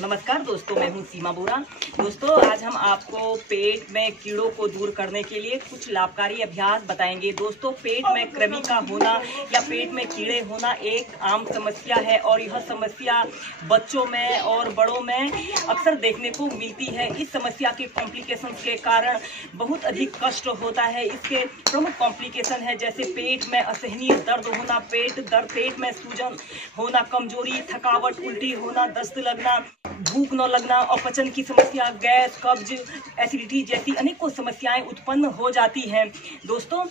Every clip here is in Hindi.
नमस्कार दोस्तों, मैं हूं सीमा बोरा। दोस्तों, आज हम आपको पेट में कीड़ों को दूर करने के लिए कुछ लाभकारी अभ्यास बताएंगे। दोस्तों, पेट में कृमि का होना या पेट में कीड़े होना एक आम समस्या है और यह समस्या बच्चों में और बड़ों में अक्सर देखने को मिलती है। इस समस्या के कॉम्प्लिकेशंस के कारण बहुत अधिक कष्ट होता है। इसके प्रमुख कॉम्प्लिकेशन है जैसे पेट में असहनीय दर्द होना, पेट दर्द, पेट में सूजन होना, कमजोरी, थकावट, उल्टी होना, दस्त लगना, भूख न लगना, अपचन की समस्या, गैस, कब्ज, एसिडिटी जैसी अनेकों समस्याएं उत्पन्न हो जाती हैं। दोस्तों,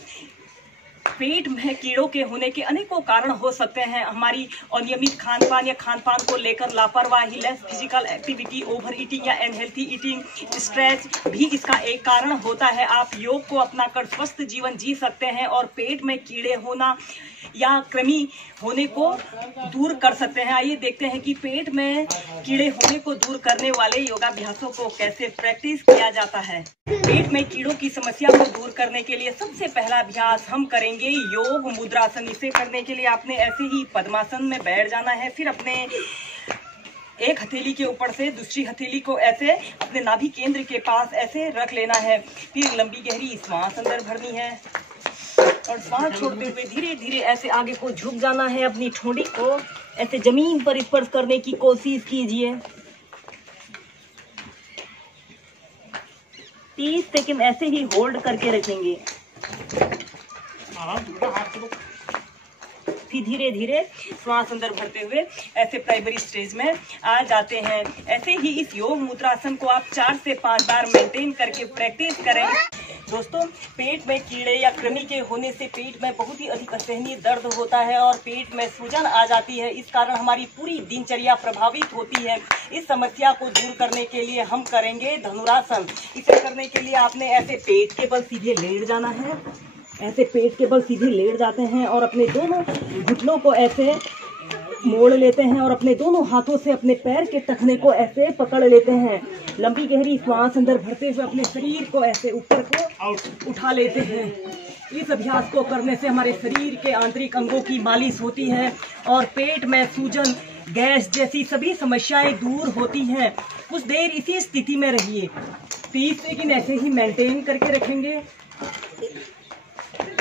पेट में कीड़ों के होने के अनेकों कारण हो सकते हैं। हमारी अनियमित खान पान या खान पान को लेकर लापरवाही, less physical activity, over eating या अनहेल्थी ईटिंग, स्ट्रेस भी इसका एक कारण होता है। आप योग को अपनाकर स्वस्थ जीवन जी सकते हैं और पेट में कीड़े होना या कृमि होने को दूर कर सकते हैं। आइए देखते हैं कि पेट में कीड़े होने को दूर करने वाले योगाभ्यासों को कैसे प्रैक्टिस किया जाता है। पेट में कीड़ों की समस्या को दूर करने के लिए सबसे पहला अभ्यास हम करेंगे योग मुद्रासन। इसे करने के लिए आपने ऐसे ही पद्मासन में बैठ जाना है। फिर अपने एक हथेली के ऊपर से दूसरी हथेली को ऐसे अपने नाभि केंद्र के पास ऐसे रख लेना है। फिर लंबी गहरी श्वास अंदर भरनी है और श्वास छोड़ते हुए धीरे धीरे ऐसे आगे को झुक जाना है। अपनी ठोड़ी को ऐसे जमीन पर स्पर्श करने की कोशिश कीजिए। 30 सेकंड ऐसे ही होल्ड करके रखेंगे। फिर धीरे धीरे श्वास अंदर भरते हुए ऐसे प्राइमरी स्टेज में आ जाते हैं। ऐसे ही इस योग मुद्रासन को आप 4 से 5 बार मेंटेन करके प्रैक्टिस करें। दोस्तों, पेट में कीड़े या कृमि के होने से पेट में बहुत ही अधिक असहनीय दर्द होता है और पेट में सूजन आ जाती है। इस कारण हमारी पूरी दिनचर्या प्रभावित होती है। इस समस्या को दूर करने के लिए हम करेंगे धनुरासन। इसे करने के लिए आपने ऐसे पेट के बल सीधे लेट जाना है। ऐसे पेट के बल सीधे लेट जाते हैं और अपने दोनों घुटनों को ऐसे मोड़ लेते हैं और अपने दोनों हाथों से अपने पैर के टखने को ऐसे पकड़ लेते हैं। लंबी गहरी श्वास अंदर भरते हुए अपने शरीर को ऐसे ऊपर को उठा लेते हैं। इस अभ्यास को करने से हमारे शरीर के आंतरिक अंगों की मालिश होती है और पेट में सूजन, गैस जैसी सभी समस्याएं दूर होती हैं। कुछ देर इसी स्थिति में रहिए। 30 सेकंड ऐसे ही मेंटेन करके रखेंगे।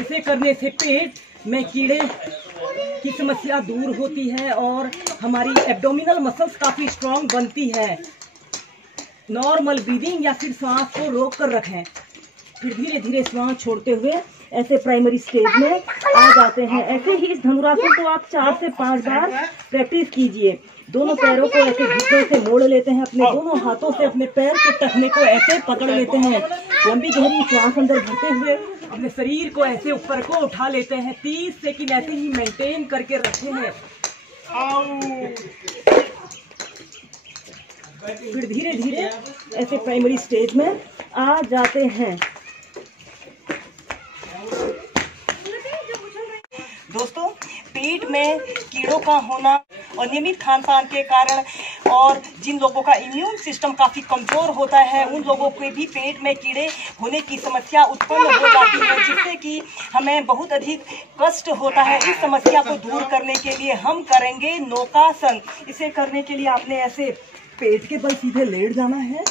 इसे करने से पेट में कीड़े की समस्या दूर होती है और हमारी एब्डोमिनल मसल्स काफी स्ट्रांग बनती है। नॉर्मल ब्रीदिंग या फिर सांस को रोक कर रखें। फिर धीरे धीरे श्वास छोड़ते हुए ऐसे प्राइमरी स्टेज में आ जाते हैं। ऐसे ही इस धनुरासन को आप 4 से 5 बार प्रैक्टिस कीजिए। दोनों पैरों को ऐसे घुटनों से मोड़ लेते हैं। अपने दोनों हाथों से अपने पैर के टखने को ऐसे पकड़ लेते हैं। लंबी गहरी श्वास अंदर भरते हुए अपने शरीर को ऐसे ऊपर को उठा लेते हैं। 30 सेकंड ऐसे ही मेंटेन करके रखते हैं। फिर धीरे धीरे ऐसे प्राइमरी स्टेज में आ जाते हैं। दोस्तों, पेट में कीड़ों का होना अनियमित खान पान के कारण और जिन लोगों का इम्यून सिस्टम काफी कमजोर होता है उन लोगों को भी पेट में कीड़े होने की समस्या उत्पन्न हो जाती है, जिससे कि हमें बहुत अधिक कष्ट होता है। इस समस्या को दूर करने के लिए हम करेंगे नौकासन। इसे करने के लिए आपने ऐसे पेट के बल सीधे लेट जाना है।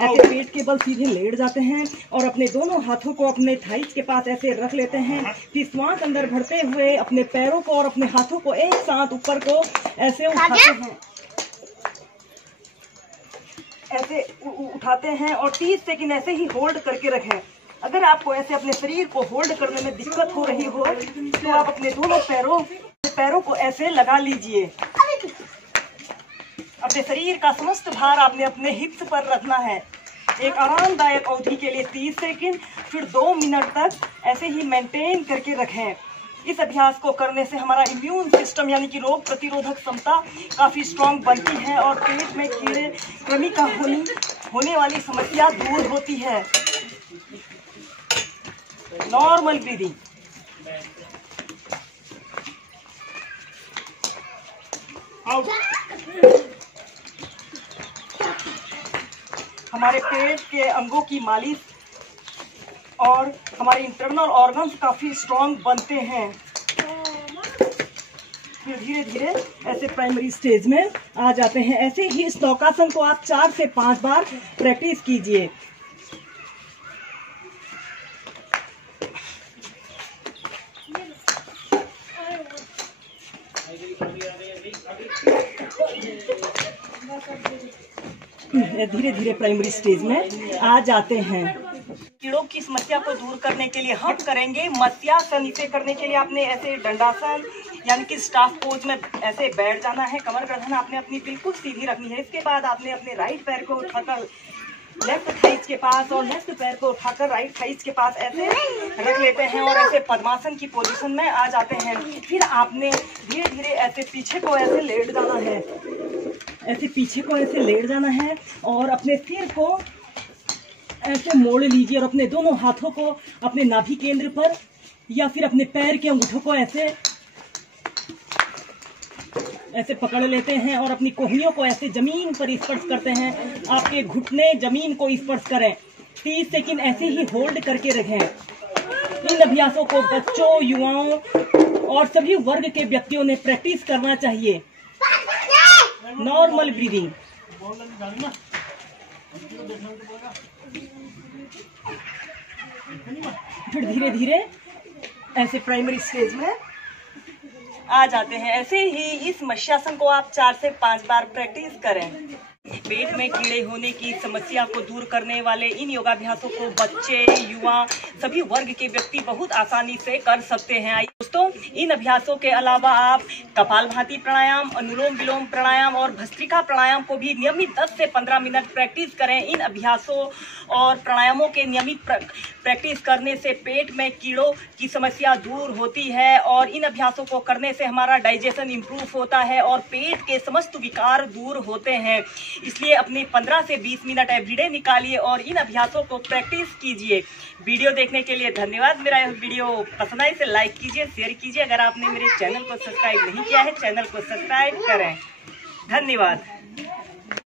ऐसे पेट के बल सीधे लेट जाते हैं और अपने दोनों हाथों को अपने थाइस के पास ऐसे रख लेते हैं। फिर श्वास अंदर भरते हुए अपने पैरों को और अपने हाथों को एक साथ ऊपर को ऐसे उठाते हैं। ऐसे उठाते हैं और 30 सेकंड ऐसे ही होल्ड करके रखें। अगर आपको ऐसे अपने शरीर को होल्ड करने में दिक्कत हो रही हो तो आप अपने दोनों पैरों को ऐसे लगा लीजिए। अपने शरीर का समस्त भार आपने अपने हिप्स पर रखना है। एक आरामदायक अवधि के लिए 30 सेकंड, फिर 2 मिनट तक ऐसे ही मेंटेन करके रखें। इस अभ्यास को करने से हमारा इम्यून सिस्टम यानी कि रोग प्रतिरोधक क्षमता काफी स्ट्रांग बनती है और पेट में कीड़े कृमि का होने वाली समस्या दूर होती है। Normal breathing. हमारे पेट के अंगों की मालिश और हमारे इंटरनल ऑर्गन्स काफी स्ट्रांग बनते हैं। फिर धीरे धीरे ऐसे प्राइमरी स्टेज में आ जाते हैं। ऐसे ही इस नौकासन को आप 4 से 5 बार प्रैक्टिस कीजिए। धीरे धीरे प्राइमरी स्टेज में आ जाते हैं। कीड़ों की समस्या को दूर करने के लिए हम करेंगे मत्स्यासन। इसे करने के लिए आपने ऐसे दंडासन यानी कि स्टाफ पोज में ऐसे बैठ जाना है। कमर गर्दन आपने अपनी बिल्कुल सीधी रखनी है। इसके बाद आपने अपने राइट पैर को उठाकर लेफ्ट थाइज के पास और लेफ्ट पैर को उठाकर राइट थाइज के पास ऐसे रख लेते हैं और ऐसे पद्मासन की पोजीशन में आ जाते हैं। फिर आपने धीरे धीरे ऐसे पीछे को ऐसे लेट जाना है, ऐसे पीछे को ऐसे लेट जाना है और अपने सिर को ऐसे मोड़ लीजिए और अपने दोनों हाथों को अपने नाभि केंद्र पर या फिर अपने पैर के अंगूठों को ऐसे पकड़ लेते हैं और अपनी कोहनियों को ऐसे जमीन पर स्पर्श करते हैं। आपके घुटने जमीन को स्पर्श करें। 30 सेकंड ऐसे ही होल्ड करके रखें। इन अभ्यासों को बच्चों, युवाओं और सभी वर्ग के व्यक्तियों ने प्रैक्टिस करना चाहिए। Normal breathing. फिर धीरे धीरे ऐसे प्राइमरी स्टेज में आ जाते हैं। ऐसे ही इस मत्स्यासन को आप 4 से 5 बार प्रैक्टिस करें। पेट में कीड़े होने की समस्या को दूर करने वाले इन योगाभ्यासों को बच्चे, युवा, सभी वर्ग के व्यक्ति बहुत आसानी से कर सकते हैं। दोस्तों, इन अभ्यासों के अलावा आप कपालभाति प्राणायाम, अनुलोम विलोम प्राणायाम और भस्त्रिका प्राणायाम को भी नियमित 10 से 15 मिनट प्रैक्टिस करें। इन अभ्यासों और प्राणायामों के नियमित प्रैक्टिस करने से पेट में कीड़ों की समस्या दूर होती है और इन अभ्यासों को करने से हमारा डाइजेशन इम्प्रूव होता है और पेट के समस्त विकार दूर होते हैं। इसलिए अपने 15 से 20 मिनट एवरीडे निकालिए और इन अभ्यासों को प्रैक्टिस कीजिए। वीडियो देखने के लिए धन्यवाद। मेरा वीडियो पसंद आए इसे लाइक कीजिए, शेयर कीजिए। अगर आपने मेरे चैनल को सब्सक्राइब नहीं किया है, चैनल को सब्सक्राइब करें। धन्यवाद।